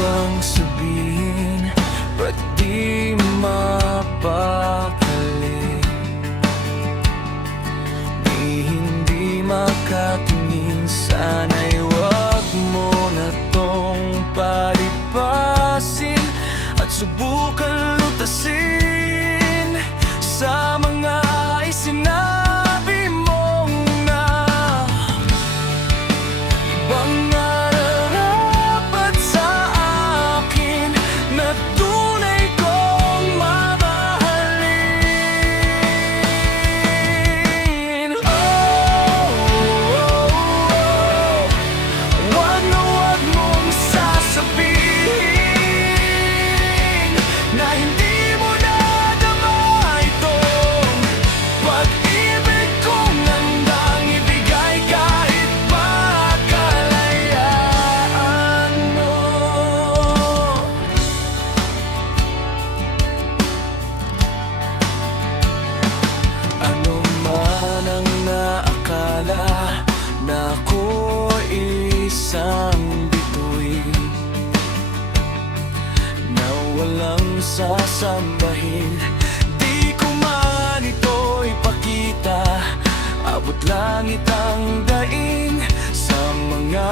bang sabihin, ba't di mapakali? Di hindi makatingin, sana'y wag mo na tong palipasin at subukan lutasin sa mga isinabi mong na ibang nararapat sa akin na tunay kong mamahalin. Wag na wag mong sasabihin na hindi mo nadama itong pag-ibig kong handang ibigay kahit pa kalayaan mo. Ano man ang naakala na ako'y isang bituin na walang sasambahin, di ko man ito ipakita. Abot langit ang daing sa mga